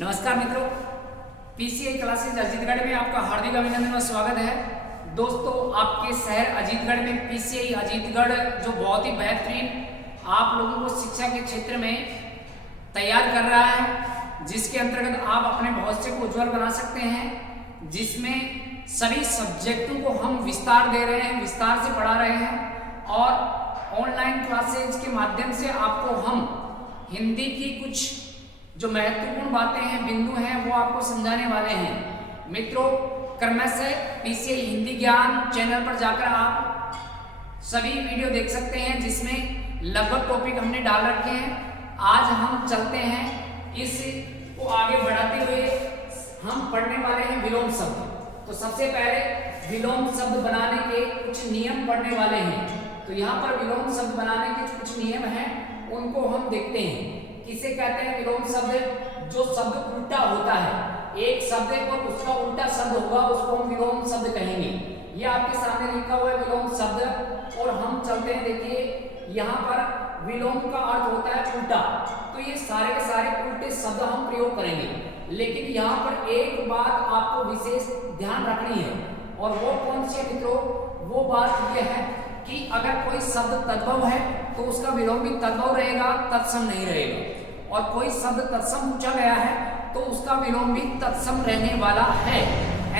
नमस्कार मित्रों, PCI classes Ajitgarh में आपका हार्दिक अभिनंदन व स्वागत है। दोस्तों, आपके शहर अजीतगढ़ में पीसीआई अजीतगढ़ जो बहुत ही बेहतरीन आप लोगों को शिक्षा के क्षेत्र में तैयार कर रहा है, जिसके अंतर्गत आप अपने भविष्य को उज्जवल बना सकते हैं, जिसमें सभी सब्जेक्टों को हम विस्तार दे रहे हैं, विस्तार से पढ़ा रहे हैं और ऑनलाइन क्लासेज के माध्यम से आपको हम हिंदी की कुछ जो महत्वपूर्ण बातें हैं, बिंदु हैं, वो आपको समझाने वाले हैं। मित्रों, क्रमशः पीसीआई हिंदी ज्ञान चैनल पर जाकर आप सभी वीडियो देख सकते हैं, जिसमें लगभग टॉपिक हमने डाल रखे हैं। आज हम चलते हैं, इसको आगे बढ़ाते हुए हम पढ़ने वाले हैं विलोम शब्द। तो सबसे पहले विलोम शब्द बनाने के कुछ नियम पढ़ने वाले हैं। तो यहाँ पर विलोम शब्द बनाने के कुछ नियम हैं, उनको हम देखते हैं। किसे कहते हैं विलोम शब्द? जो शब्द उल्टा होता है, एक शब्द और उसका उल्टा शब्द होगा, उसको हम विलोम शब्द कहेंगे। ये आपके सामने लिखा हुआ है विलोम शब्द, और हम चलते हैं। देखिए, यहाँ पर विलोम का अर्थ होता है उल्टा, तो ये सारे के सारे उल्टे शब्द हम प्रयोग करेंगे। लेकिन यहाँ पर एक बात आपको विशेष ध्यान रखनी है, और वो कौन सी है मित्रों? वो बात यह है कि अगर कोई शब्द तद्भव है तो उसका विलोम भी तद्भव रहेगा, तत्सम नहीं रहेगा। और कोई शब्द तत्सम पूछा गया है तो उसका विलोम भी तत्सम रहने वाला है।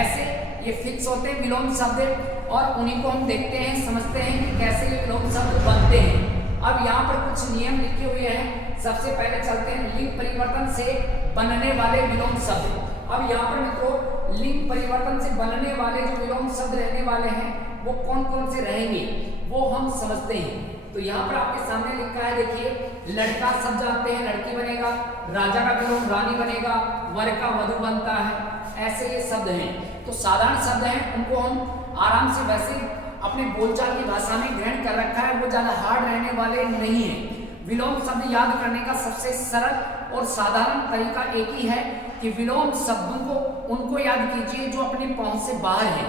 ऐसे ये फिक्स होते हैं विलोम शब्द, और उन्हीं को हम देखते हैं, समझते हैं कि कैसे ये विलोम शब्द बनते हैं। अब यहाँ पर कुछ नियम लिखे हुए हैं। सबसे पहले चलते हैं लिंग परिवर्तन से बनने वाले विलोम शब्द। अब यहाँ पर मित्रों, लिंग परिवर्तन से बनने वाले जो विलोम शब्द रहने वाले हैं, वो कौन कौन से रहेंगे वो हम समझते हैं। तो यहाँ पर आपके सामने लिखा है, देखिए, लड़का शब्द जानते हैं, लड़की बनेगा। राजा का विलोम रानी बनेगा। वर का वधु बनता है। ऐसे ये शब्द हैं। तो साधारण शब्द हैं, उनको हम आराम से वैसे अपने बोलचाल की भाषा में ग्रहण कर रखा है, वो ज्यादा हार्ड रहने वाले नहीं है। विलोम शब्द याद करने का सबसे सरल और साधारण तरीका एक ही है कि विलोम शब्दों को उनको याद कीजिए जो अपनी पहुंच से बाहर है,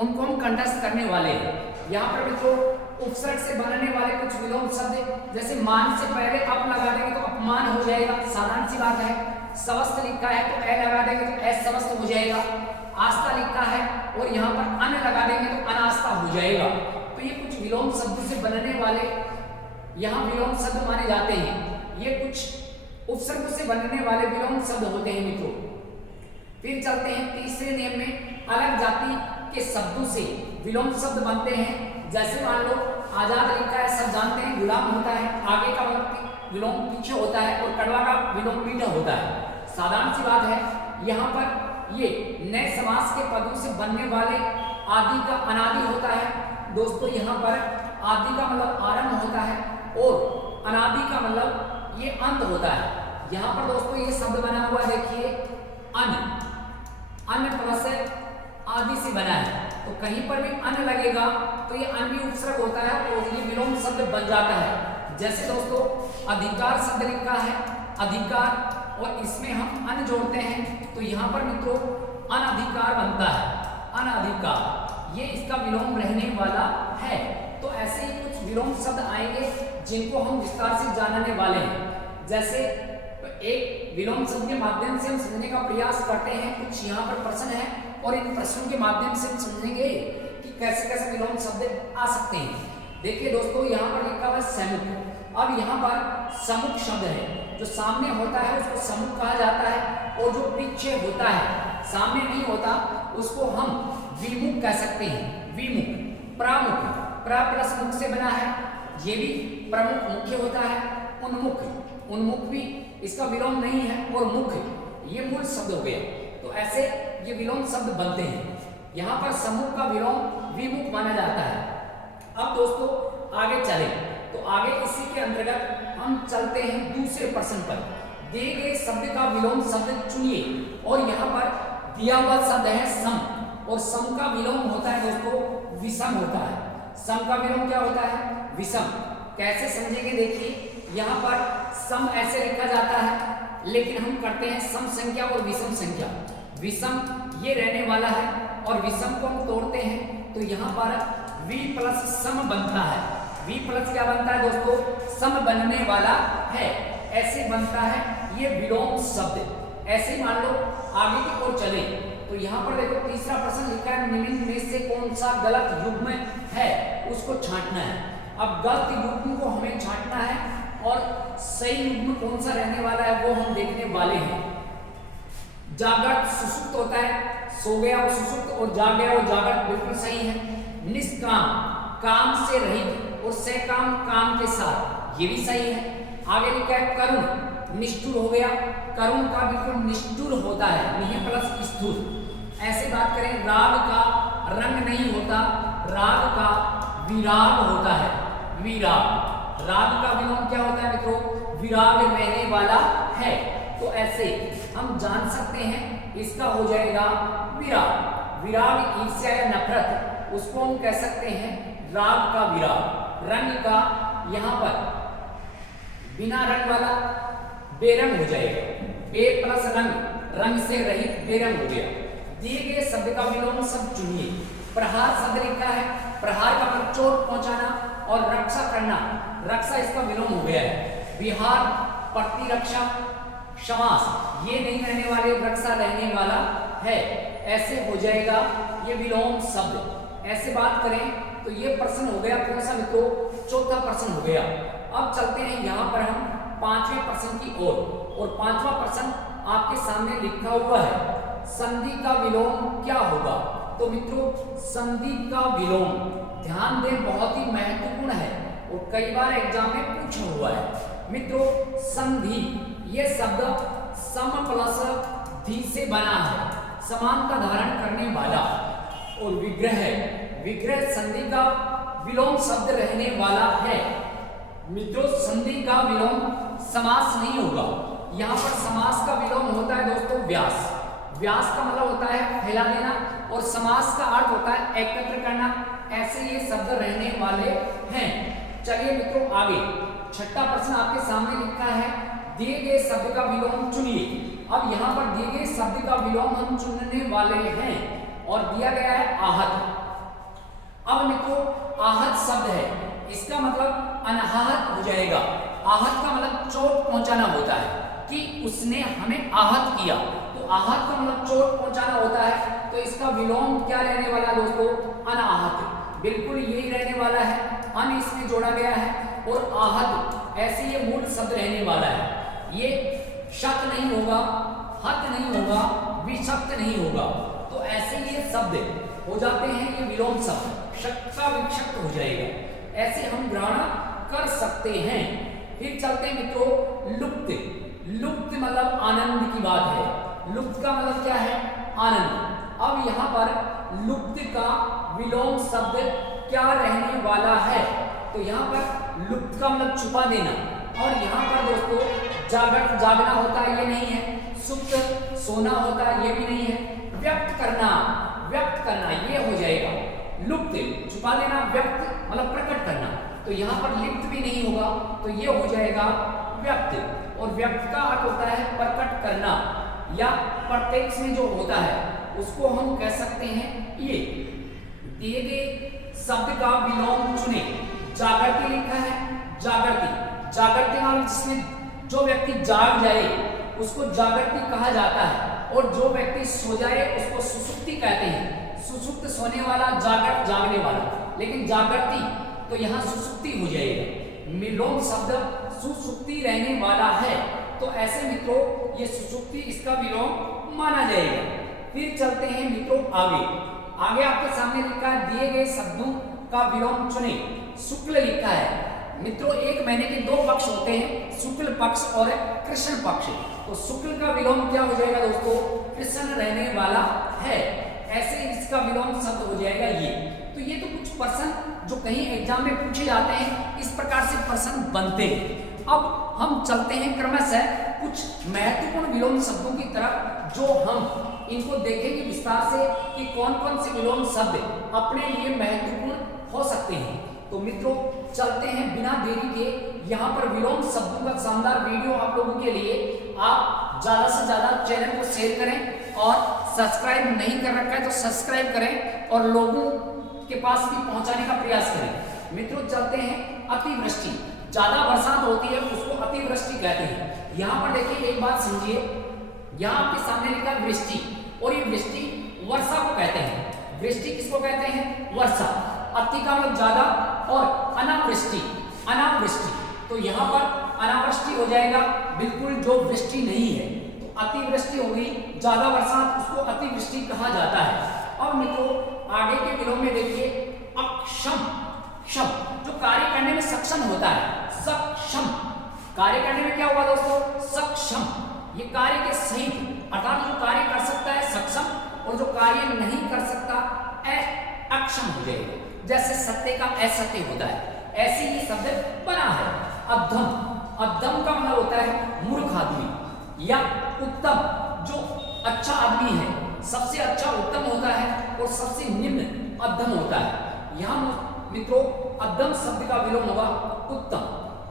उनको हम कंठस्थ करने वाले हैं। यहाँ पर मित्रों, उपसर्ग से बनने वाले कुछ विलोम शब्द, जैसे मान से पहले अप लगा देंगे तो अपमान हो जाएगा, साधारण सी बात है। स्वस्थ लिखा है तो ए लगा देंगे तो अस्वस्थ हो जाएगा। आस्था लिखा है और यहाँ पर अन लगा देंगे तो अनास्था हो जाएगा। तो ये कुछ विलोम शब्द से बनने वाले यहाँ विलोम शब्द माने जाते हैं। ये कुछ उपसर्ग से बनने वाले विलोम शब्द होते हैं मित्रों। फिर चलते हैं तीसरे नियम में, अलग जाति के शब्दों से विलोम शब्द बनते हैं। जैसे मान लो, आजाद लिखा है, सब जानते हैं, गुलाम होता है, आगे का मतलब विलोम पीछे होता है, और कड़वा का विलोम पीछे होता है। साधारण सी बात है। यहाँ पर ये नए समास के पदों से बनने वाले आदि का अनादि होता है। दोस्तों, यहाँ पर आदि का मतलब आरंभ होता है और अनादि का मतलब ये अंत होता है। यहाँ पर दोस्तों ये शब्द बना हुआ, देखिए, अन प्लस आदि से बना है। तो कहीं पर भी अन लगेगा तो ये अन भी उपसर्ग होता है और ये विलोम शब्द बन जाता है। जैसे दोस्तों, अधिकार शब्द लिखा है, अधिकार, और इसमें हम अन जोड़ते हैं तो यहाँ पर मित्रों अनधिकार बनता है। अनधिकार, ये इसका विलोम रहने वाला है। तो ऐसे ही कुछ विलोम शब्द आएंगे जिनको हम विस्तार से जानने वाले हैं। जैसे एक विलोम शब्द के माध्यम से हम समझने का प्रयास करते हैं। कुछ यहाँ पर प्रश्न है और इन प्रश्नों के माध्यम से हम समझेंगे कि कैसे कैसे विलोम शब्द आ सकते हैं। देखिए दोस्तों, यहाँ पर लिखा हुआ है सम्मुख। अब यहाँ पर सम्मुख शब्द है, जो सामने होता है उसको सम्मुख कहा जाता है, और जो पीछे होता है, सामने नहीं होता, उसको हम विमुख कह सकते हैं। विमुख। प्रमुख, प्र प्लस मुख से बना है, ये भी प्रमुख मुख्य होता है। उन्मुख, उन्मुख भी इसका विलोम नहीं है, और मुख ये मूल शब्द हो गया। तो ऐसे ये विलोम शब्द बनते हैं। यहाँ पर सम्मुख का विलोम विमुख माना जाता है। अब दोस्तों आगे चले तो आगे इसी के अंतर्गत हम चलते हैं दूसरे प्रश्न पर। दिए गए शब्द का विलोम शब्द चुनिए, और यहाँ पर दिया हुआ शब्द है सम, और सम का विलोम होता है दोस्तों विषम होता है। सम का विलोम क्या होता है? विषम। कैसे समझेंगे? देखिए, यहाँ पर सम ऐसे लिखा जाता है, लेकिन हम करते हैं सम संख्या और विषम संख्या। विषम ये रहने वाला है, और विषम को हम तोड़ते हैं तो यहाँ पर v प्लस सम बनता है। v प्लस क्या बनता है दोस्तों? सम बनने वाला है। ऐसे बनता है ये विलोम शब्द। ऐसे मान लो आगे की ओर चले तो यहाँ पर देखो तीसरा प्रश्न लिखा है निम्न में से कौन सा गलत युग्म है उसको छांटना है। अब गलत युग्म को हमें छांटना है और सही युग्म कौन सा रहने वाला है वो हम देखने वाले हैं। जागृत सुसुप्त होता है, सो गया वो सुसुप्त, और जाग गया वो जागृत, बिल्कुल सही है। निष्काम काम से रहित और सकाम काम के साथ, ये भी सही है। आगे लिखा है करुण निष्ठुर हो गया, करुण का बिल्कुल निष्ठुर होता है, निह प्लस स्थूल। ऐसे बात करें राग का रंग नहीं होता, राग का विराग होता है, विराग। राग का विलोम क्या होता है मित्रों? विराग रहने वाला है। तो ऐसे हम जान सकते हैं इसका हो जाएगा विराग। विराग ईर्ष्या या नफरत, उसको हम कह सकते हैं राग का विराग। रंग का यहाँ पर बिना रंग वाला बेरंग हो जाएगा, बे प्लस रंग, रंग से रहित बेरंग हो गया। दिए गए शब्द का विलोम शब्द चुनिए। प्रहार शब्द लिखा है, प्रहार का मतलब चोट पहुंचाना, और रक्षा करना, रक्षा इसका विलोम हो गया है। विहार प्रतिरक्षा, समास ये नहीं रहने वाले, रक्षा रहने वाला है, ऐसे हो जाएगा ये विलोम शब्द। ऐसे बात करें तो ये प्रश्न हो गया कौन सा मित्रों? चौथा प्रश्न हो गया। अब चलते हैं यहाँ पर हम पांचवें प्रश्न की ओर, और पांचवा प्रश्न आपके सामने लिखा हुआ है संधि का विलोम क्या होगा। तो मित्रों संधि का विलोम ध्यान दें बहुत ही महत्वपूर्ण है और कई बार एग्जाम में पूछा हुआ है। मित्रों संधि ये शब्द सम प्लस धी से बना है, समान का धारण करने वाला, और विग्रह, विग्रह संधि का विलोम शब्द रहने वाला है। मित्रों संधि का विलोम समास नहीं होगा, यहाँ पर समास का विलोम होता है दोस्तों व्यास। व्यास का मतलब होता है फैला देना, और समास का अर्थ होता है एकत्र करना। ऐसे ये शब्द रहने वाले हैं। चलिए मित्रों आगे छठा प्रश्न आपके सामने लिखा है दिए गए शब्द का विलोम चुनिए। अब यहाँ पर दिए गए शब्द का विलोम हम चुनने वाले हैं, और दिया गया है आहत। अब मित्रों आहत शब्द है, इसका मतलब अनाहत हो जाएगा। आहत का मतलब चोट पहुंचाना होता है कि उसने हमें आहत किया, तो आहत का मतलब चोट पहुंचाना होता है। तो इसका विलोम क्या रहने वाला दोस्तों? अनाहत, बिल्कुल यही रहने वाला है। अन इसमें जोड़ा गया है, और आहत ऐसे ये मूल शब्द रहने वाला है। ये शक नहीं होगा, हत नहीं होगा, विषक्त नहीं होगा। तो ऐसे ये शब्द हो जाते हैं ये विलोम शब्द, शक्का विक्षक्त हो जाएगा। ऐसे हम ग्रहण कर सकते हैं। फिर चलते हैं मित्रों लुप्त। लुप्त मतलब आनंद की बात है, लुप्त का मतलब क्या है? आनंद। अब यहाँ पर लुप्त का विलोम शब्द क्या रहने वाला है? तो यहाँ पर लुप्त का मतलब छुपा देना, और यहाँ पर दोस्तों जागृत जागना होता है, ये नहीं है। सुप्त सोना होता है, ये भी नहीं है। व्यक्त करना, व्यक्त करना ये हो जाएगा। लुप्त छुपा देना, व्यक्त मतलब प्रकट करना, तो यहाँ पर लिप्त भी नहीं होगा, तो ये हो जाएगा व्यक्त। और व्यक्त का अर्थ होता है प्रकट करना, या प्रत्यक्ष में जो होता है उसको हम कह सकते हैं ये। दिए गए शब्द का विलोम चुने। जागृति लिखा है, जागृति, जागृति मतलब जिसमें जो व्यक्ति जाग जाए उसको जागृति कहा जाता है, और जो व्यक्ति सो जाए उसको सुसुप्ति कहते हैं। सुसुप्त सोने वाला, जागृत जागने वाला, लेकिन जागृति तो यहाँ सुसुप्ति हो जाएगा। विलोम शब्द सुसुप्ति रहने वाला है, तो ऐसे मित्रों ये सुसुप्ति इसका विलोम माना जाएगा। फिर चलते हैं मित्रों आगे। आगे आपके सामने लिखा है दिए गए शब्दों का विलोम चुने। शुक्ल लिखा है। मित्रों एक महीने के दो पक्ष होते हैं, शुक्ल पक्ष और कृष्ण पक्ष। तो शुक्ल का विलोम क्या हो जाएगा दोस्तों? कृष्ण रहने वाला है। ऐसे इसका विलोम शब्द हो जाएगा ये। तो ये तो कुछ प्रश्न जो कहीं एग्जाम में पूछे जाते हैं, इस प्रकार से प्रश्न बनते हैं। अब हम चलते हैं क्रमशः कुछ महत्वपूर्ण विलोम शब्दों की तरफ, जो हम इनको देखेंगे विस्तार से कि कौन कौन से विलोम शब्द अपने लिए महत्वपूर्ण हो सकते हैं। तो मित्रों चलते हैं बिना देरी के। यहाँ पर विलोम शब्दों का शानदार वीडियो आप लोगों के लिए। आप ज्यादा से ज्यादा चैनल को शेयर करें, और सब्सक्राइब नहीं कर रखा है तो सब्सक्राइब करें, और लोगों के पास भी पहुंचाने का प्रयास करें। मित्रों चलते हैं अतिवृष्टि। ज्यादा बरसात होती है उसको अतिवृष्टि कहते हैं। यहाँ पर देखिए एक बात समझिए, यहाँ आपके सामने लिखा है वृष्टि, और ये वृष्टि वर्षा को कहते हैं। वृष्टि किसको कहते हैं? वर्षा। अति का मतलब ज्यादा, और अनावृष्टि, अनावृष्टि। तो यहाँ पर अनावृष्टि हो जाएगा बिल्कुल जो वृष्टि नहीं है, तो अतिवृष्टि होगी, ज्यादा बरसात, उसको अतिवृष्टि कहा जाता है। और मित्रों आगे के विलोम में देखिए अक्षम, क्षम जो कार्य करने में सक्षम होता है, सक्षम। कार्य करने में क्या हुआ दोस्तों? सक्षम। ये कार्य के सहित, अर्थात जो कार्य कर सकता है सक्षम, और जो कार्य नहीं कर सकता अक्षम हो जाएगा। जैसे सत्य का असत्य होता है, ऐसे ही शब्द बना है। अधम, अधम का मतलब होता है मूर्ख आदमी, या उत्तम जो अच्छा आदमी है, सबसे अच्छा उत्तम होता है और सबसे निम्न अधम होता है। यहाँ मित्रों अधम शब्द का विलोम होगा उत्तम।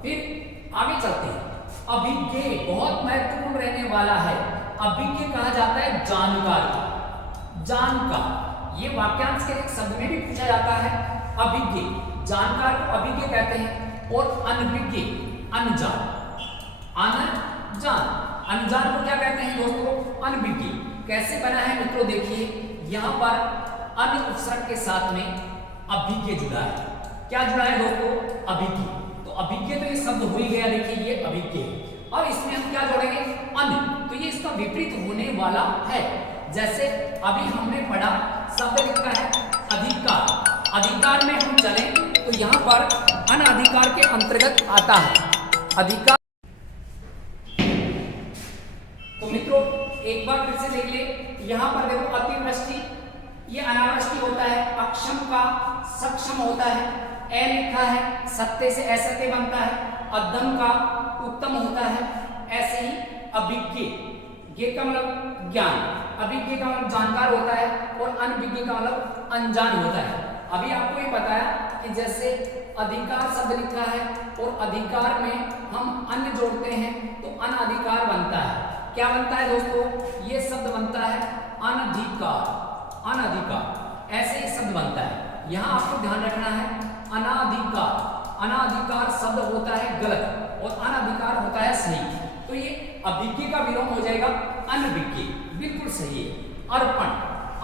फिर आगे चलते हैं। अभिज्ञ बहुत महत्वपूर्ण रहने वाला है। अभिज्ञ कहा जाता है जानकार, जानकार। ये वाक्यांश के एक शब्द में भी पूछा जाता है। अभिज्ञ, जानकार को अभिज्ञ कहते हैं, और अनभिज्ञ, अनजान, अनजान। अनजान को क्या कहते हैं दोस्तों? अनभिज्ञ। कैसे बना है मित्रों? देखिए यहाँ पर अन उपसर्ग के साथ में अभिज्ञ जुड़ा है। क्या जुड़ा है दोस्तों? अभिज्ञ। तो अभिज्ञ तो ये शब्द हो ही गया, देखिए ये अभिज्ञ। और इसमें हम क्या जोड़ेंगे? अन। तो ये इसका विपरीत होने वाला है। जैसे अभी हमने पढ़ा शब्द लिखा है अधिकार। अधिकार में हम चले तो यहाँ पर अनाधिकार के अंतर्गत आता है अधिकार। तो मित्रों एक बार फिर से देख ले, यहाँ पर देखो अतिवृष्टि, ये अनावृष्टि होता है। अक्षम का सक्षम होता है, ए लिखा है, सत्य से असत्य बनता है। अधम का उत्तम होता है। ऐसे ही अभिज्ञ, ये का मतलब ज्ञान, अभिज्ञ का मतलब जानकार होता है, और अनभिज्ञ का मतलब अनजान होता है। अभी आपको ये बताया कि जैसे अधिकार शब्द लिखा है और अधिकार में हम अन्य जोड़ते हैं तो अनधिकार बनता है। क्या बनता है दोस्तों? ये शब्द बनता है अनधिकार, अनधिकार। ऐसे ही शब्द बनता है। यहाँ आपको ध्यान रखना है अनाधिकार, अनाधिकार शब्द होता है गलत और अनधिकार होता है सही। तो ये अभिज्ञ का विलोम हो जाएगा अनभिज्ञ, बिल्कुल सही है। अर्पण,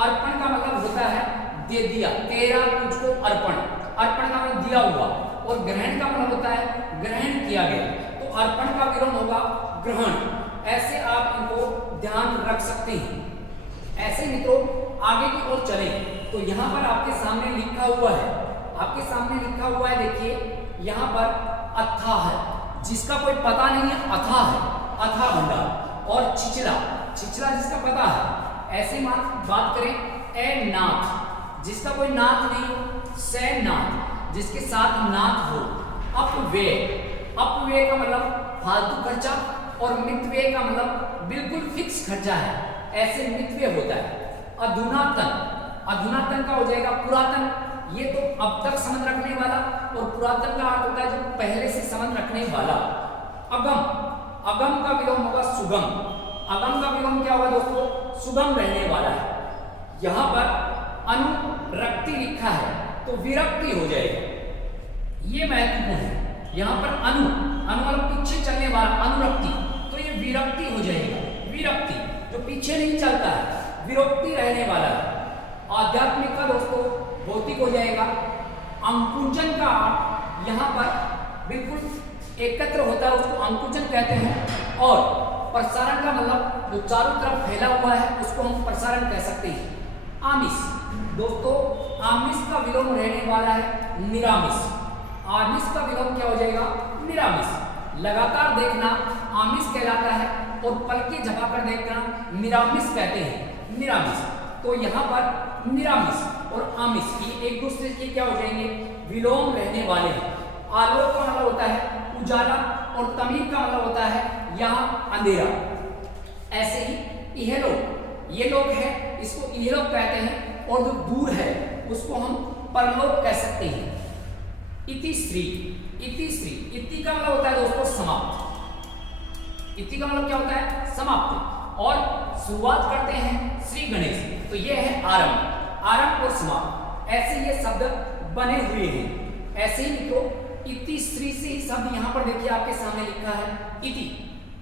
अर्पण का मतलब होता है दे दिया, तेरा तुझको अर्पण। अर्पण का मतलब दिया हुआ, और ग्रहण का मतलब होता है ग्रहण किया गया। तो अर्पण का विलोम होगा ग्रहण। ऐसे आप इनको ध्यान रख सकते हैं। ऐसे मित्रों आगे की ओर चले तो यहाँ पर आपके सामने लिखा हुआ है, आपके सामने लिखा हुआ है, देखिए यहाँ पर अथाह है, जिसका कोई पता नहीं है अथाह है, अथाह भंडार। और छिछला, छिछला जिसका पता है। ऐसे बात करें ए नाथ, जिसका कोई नाथ नहीं हो, से नाथ, जिसके साथ नाथ हो। अपव्यय, अपव्यय का मतलब फालतू खर्चा, और मितव्यय का मतलब बिल्कुल फिक्स खर्चा है, ऐसे मितव्यय होता है। अधुनातन, अधुनातन का हो जाएगा पुरातन, ये तो अब तक संबंध रखने वाला, और पुरातन का अर्थ होता है जो पहले से संबंध रखने वाला। अगम, अगम का विलोम होगा सुगम। अगम का विलोम क्या होगा दोस्तों? सुगम रहने वाला है। यहाँ पर अनुरक्ति लिखा है तो विरक्ति हो जाएगा, ये महत्वपूर्ण है। यहाँ पर अनु, अनु मतलब पीछे चलने वाला, अनुरक्ति, तो ये विरक्ति हो जाएगा। विरक्ति जो पीछे नहीं चलता है, विरक्ति रहने वाला है। आध्यात्मिक का दोस्तों भौतिक हो जाएगा। अंकुचन का यहाँ पर बिल्कुल एकत्र होता है, उसको अंकुचन कहते हैं। और प्रसारण का मतलब जो चारों तरफ फैला हुआ है उसको हम प्रसारण कह सकते हैं। आमिष दोस्तों, आमिष का विलोम रहने वाला है निरामिष। आमिष का विलोम क्या हो जाएगा? निरामिष। लगातार देखना आमिष कहलाता है, और पलके झपकाकर देखना निरामिष कहते हैं, निरामिष। तो यहाँ पर निरामिष और आमिष ये एक दूसरे के क्या हो जाएंगे? विलोम रहने वाले हैं। आलोक का मतलब होता है उजाला, और तमीर का मतलब होता है यहाँ अंधेरा। ऐसे ही इहलोक, ये लोग है, इसको इहलोक कहते हैं, और जो दूर है उसको हम परलोक कह सकते हैं। इतिश्री, इतिश्री, इति का मतलब होता है दोस्तों समाप्त। इति का मतलब क्या होता है? समाप्त। और शुरुआत करते हैं श्री गणेश, तो ये है आरंभ, आरंभ और समाप्त। ऐसे ये शब्द बने हुए हैं। ऐसे ही मित्रों इतिश्री से ही शब्द यहाँ पर देखिए आपके सामने लिखा है इति।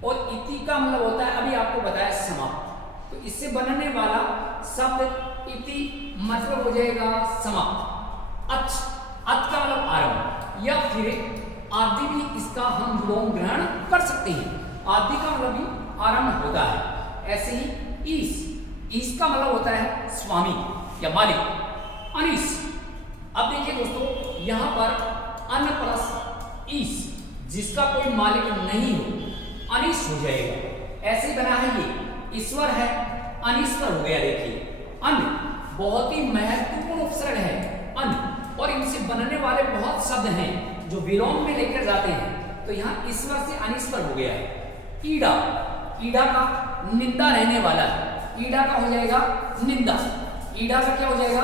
और इति का मतलब होता है, अभी आपको बताया, समाप्त। तो इससे बनने वाला शब्द इति मतलब हो जाएगा समाप्त। अच, अच का मतलब आरंभ, या फिर आदि भी इसका हम विलोम ग्रहण कर सकते हैं। आदि का मतलब भी आरंभ होता है। ऐसे ही ईस का मतलब होता है स्वामी या मालिक। अनीस, अब देखिए दोस्तों, यहां पर अन प्लस ईस, जिसका कोई मालिक नहीं हो, अनीस हो जाएगा। ऐसे बना है, ये ईश्वर है, अनीश्वर हो गया। देखिए अन बहुत ही महत्वपूर्ण उपसर्ग है, अन, और इनसे बनने वाले बहुत शब्द हैं जो विलोम में लेकर जाते हैं। तो यहाँ ईश्वर से अनीश्वर हो गया है। ईड़ा, ईड़ा का निंदा रहने वाला है, ईड़ा का हो जाएगा निंदा। ईड़ा का क्या हो जाएगा?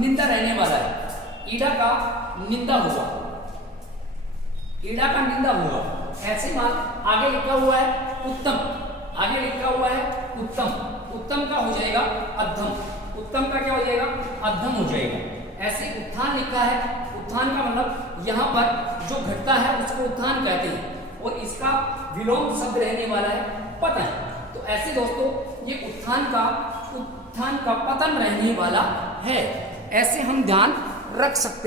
निंदा रहने वाला है। ईड़ा का निंदा होगा, ईड़ा का निंदा होगा। ऐसे मान आगे लिखा हुआ है उत्तम, आगे लिखा हुआ है उत्तम, उत्तम का हो जाएगा अधम, उत्तम का क्या हो जाएगा? अधम हो जाएगा। ऐसे उत्थान लिखा है, उत्थान का मतलब यहाँ पर जो घटता है उसको उत्थान कहते हैं, और इसका विलोम शब्द रहने वाला है पतन। तो ऐसे दोस्तों ये उत्थान का पतन रहने वाला है, ऐसे हम ध्यान रख सकते हैं।